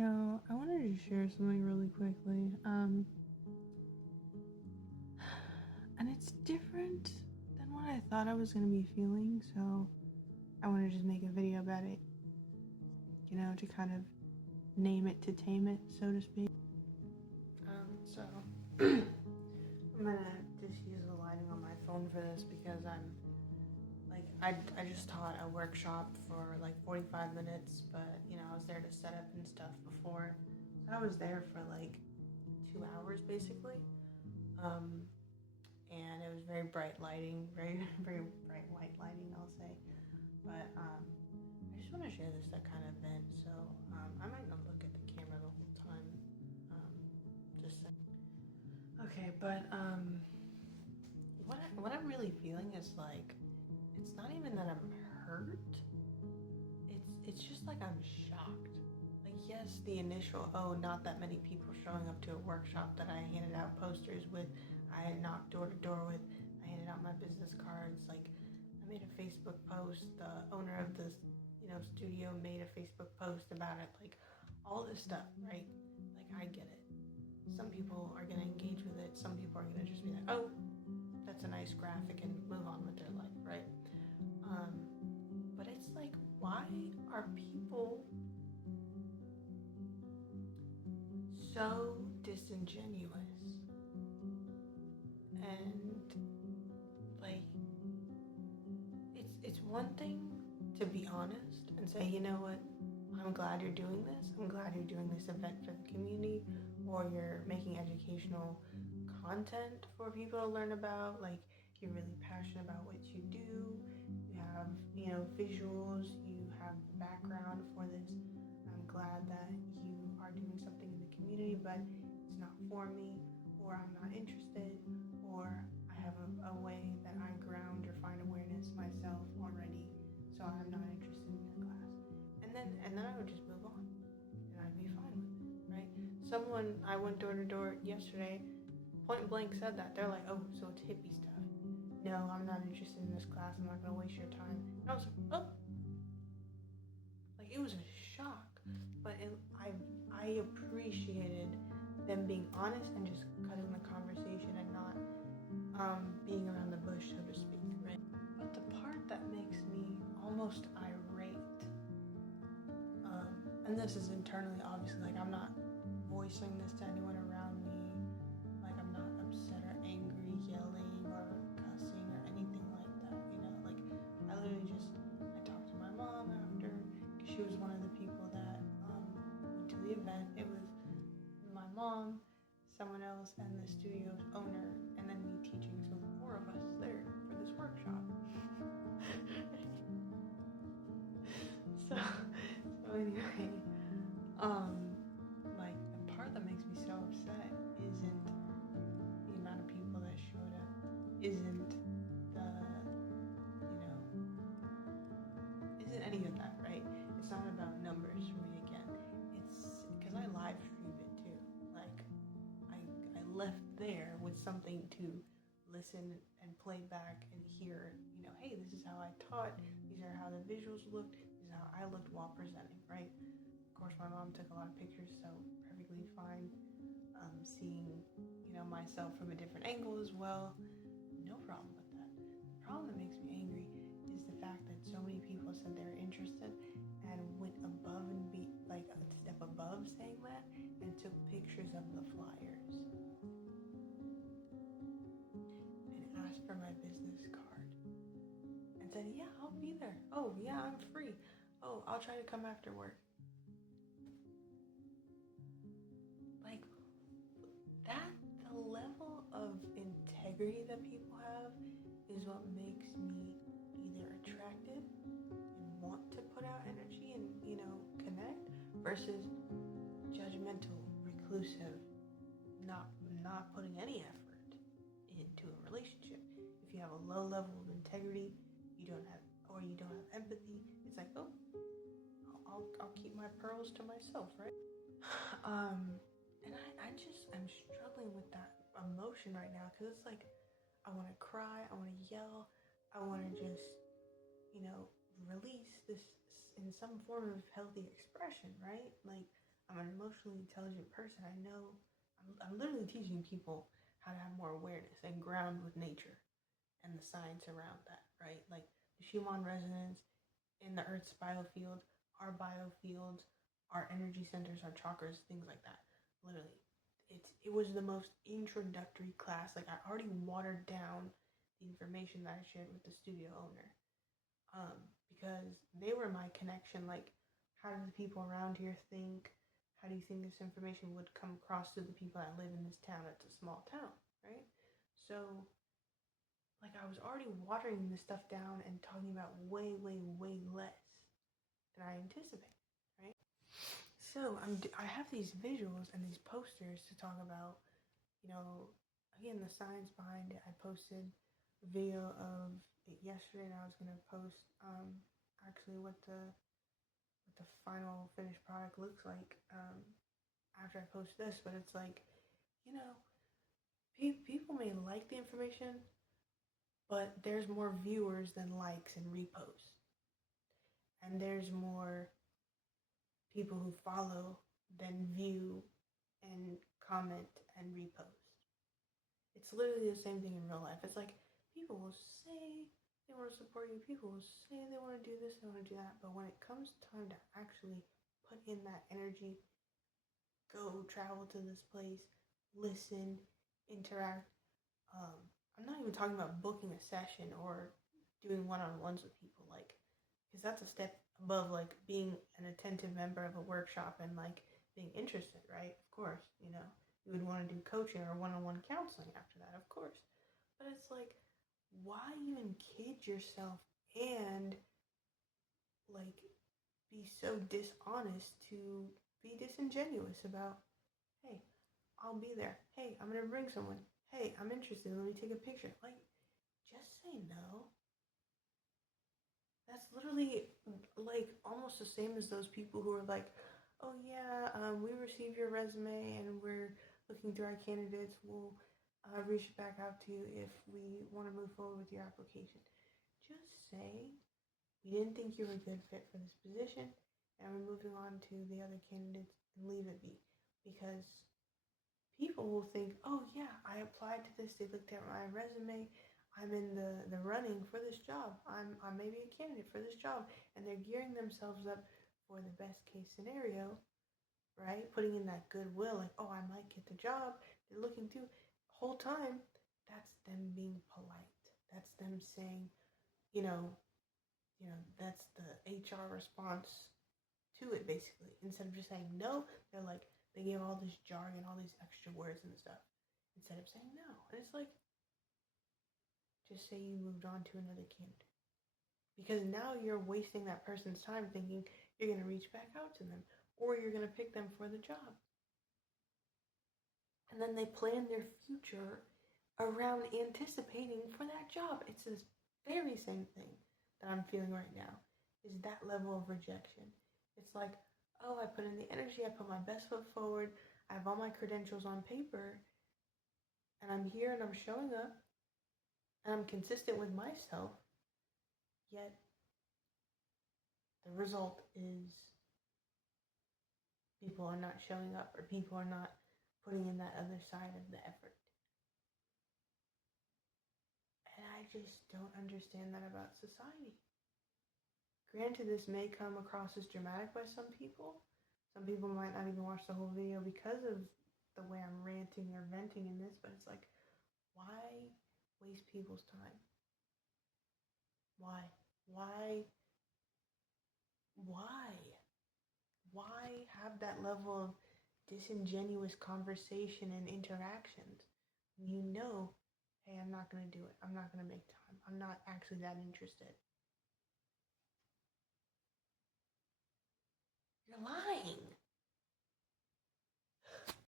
I wanted to share something really quickly. And it's different than what I thought I was going to be feeling, so I want to just make a video about it, to kind of name it to tame it, so to speak. So I'm gonna just use the lighting on my phone for this because I just taught a workshop for like 45 minutes, but I was there to set up and stuff before. So I was there for like 2 hours basically. And it was very bright lighting, very, very bright white lighting, I'll say. But I just want to share this that kind of event, so I might not look at the camera the whole time. Just saying. Okay, but what I'm really feeling is like, it's not even that I'm hurt. It's just like I'm shocked. Like, yes, the initial, not that many people showing up to a workshop that I handed out posters with, I had knocked door to door with, I handed out my business cards, like, I made a Facebook post, the owner of the, studio made a Facebook post about it, like, all this stuff, right? Like, I get it. Some people are gonna engage with it, some people are gonna just be like, oh, that's a nice graphic, and move on with their life, right? But it's like, why are people so disingenuous? And like, it's one thing to be honest and say, you know what, I'm glad you're doing this. I'm glad you're doing this event for the community, or you're making educational content for people to learn about. Like, you're really passionate about what you do. You have, visuals. You have the background for this. I'm glad that you are doing something in the community, but it's not for me, or I'm not interested, or I have a way that I ground or find awareness myself already, so I'm not interested in your class. And then I would just move on, and I'd be fine with it, right? Someone, I went door to door yesterday, point blank said that. They're like, oh, so it's hippie stuff. No, I'm not interested in this class. I'm not going to waste your time. And I was like, oh. Like, it was a shock. But I appreciated them being honest and just cutting the conversation and not being around the bush, so to speak, right? But the part that makes me almost irate, and this is internally, obviously, like, I'm not voicing this to anyone around me, like, I'm not upset or angry, yelling or cussing or anything like that, like, I literally just, I talked to my mom after, because she was one of the people that went to the event. It was my mom, someone else, and the studio's owner, and then me teaching, so 4 of us there for this workshop. so anyway, like, the part that makes me so upset isn't the amount of people that showed up, isn't the, isn't any of that, right? It's not about numbers for me again. It's because I live streamed it too. Like, I left there with something to listen and play back and hear, hey, this is how I taught, these are how the visuals looked, this is how I looked while presenting, right? Of course, my mom took a lot of pictures, so perfectly fine. Seeing, myself from a different angle as well, no problem with that. The problem that makes me angry is the fact that so many people said they were interested and went above and like a step above saying that, and took pictures of the flyers and asked for my business card and said, yeah, I'll be there. Oh, yeah, I'm free. Oh, I'll try to come after work. Like, that, the level of integrity that people have is what makes me either attracted and want to put out energy and, connect, versus judgmental, reclusive, not putting any effort into a relationship. If you have a low level of integrity, you don't have empathy, it's like, oh, I'll keep my pearls to myself, right? And I'm struggling with that emotion right now, because it's like, I want to cry, I want to yell, I want to just, release this in some form of healthy expression, right? Like, I'm an emotionally intelligent person. I know I'm literally teaching people how to have more awareness and ground with nature and the science around that, right? Like the Schumann resonance in the Earth's biofield, our biofields, our energy centers, our chakras, things like that. Literally, it was the most introductory class. Like I already watered down the information that I shared with the studio owner, because they were my connection. Like, how do the people around here think? How do you think this information would come across to the people that live in this town? It's a small town, right? So, like, I was already watering this stuff down and talking about way, way, way less than I anticipated, right? So I have these visuals and these posters to talk about, again, the science behind it. I posted a video of it yesterday, and I was gonna post actually what the final finished product looks like after I post this. But it's like, you know, people may like the information, but there's more viewers than likes and reposts, and there's more people who follow than view and comment and repost. It's literally the same thing in real life. It's like people will say they want to support you, people will say they want to do this, they want to do that, but when it comes time to actually put in that energy, go travel to this place, listen, interact. I'm not even talking about booking a session or doing one-on-ones with people, like, because that's a step above like being an attentive member of a workshop and like being interested, right? Of course, you would want to do coaching or one-on-one counseling after that, of course. But it's like, why even kid yourself and like be so dishonest to be disingenuous about, hey, I'll be there. Hey, I'm gonna bring someone. Hey, I'm interested. Let me take a picture. Like, just say no. That's literally like almost the same as those people who are like, oh yeah, we received your resume and we're looking through our candidates. We'll reach back out to you if we want to move forward with your application. Just say we didn't think you were a good fit for this position, and we're moving on to the other candidates, and leave it be. Because people will think, oh yeah, I applied to this, they looked at my resume, I'm in the running for this job, I'm maybe a candidate for this job, and they're gearing themselves up for the best case scenario, right? Putting in that goodwill, like, oh, I might get the job, they're looking through. The whole time, that's them being polite. That's them saying, you know, that's the HR response to it, basically. Instead of just saying no, they're like, they give all this jargon, all these extra words and stuff, instead of saying no. And it's like, just say you moved on to another candidate. Because now you're wasting that person's time thinking you're going to reach back out to them or you're going to pick them for the job. And then they plan their future around anticipating for that job. It's this very same thing that I'm feeling right now, is that level of rejection. It's like, oh, I put in the energy, I put my best foot forward, I have all my credentials on paper, and I'm here and I'm showing up, and I'm consistent with myself, yet the result is people are not showing up, or people are not putting in that other side of the effort. And I just don't understand that about society. Granted, this may come across as dramatic by some people. Some people might not even watch the whole video because of the way I'm ranting or venting in this, but it's like, why waste people's time? Why? Why? Why? Why have that level of disingenuous conversation and interactions? You know, hey, I'm not going to do it. I'm not going to make time. I'm not actually that interested. You're lying.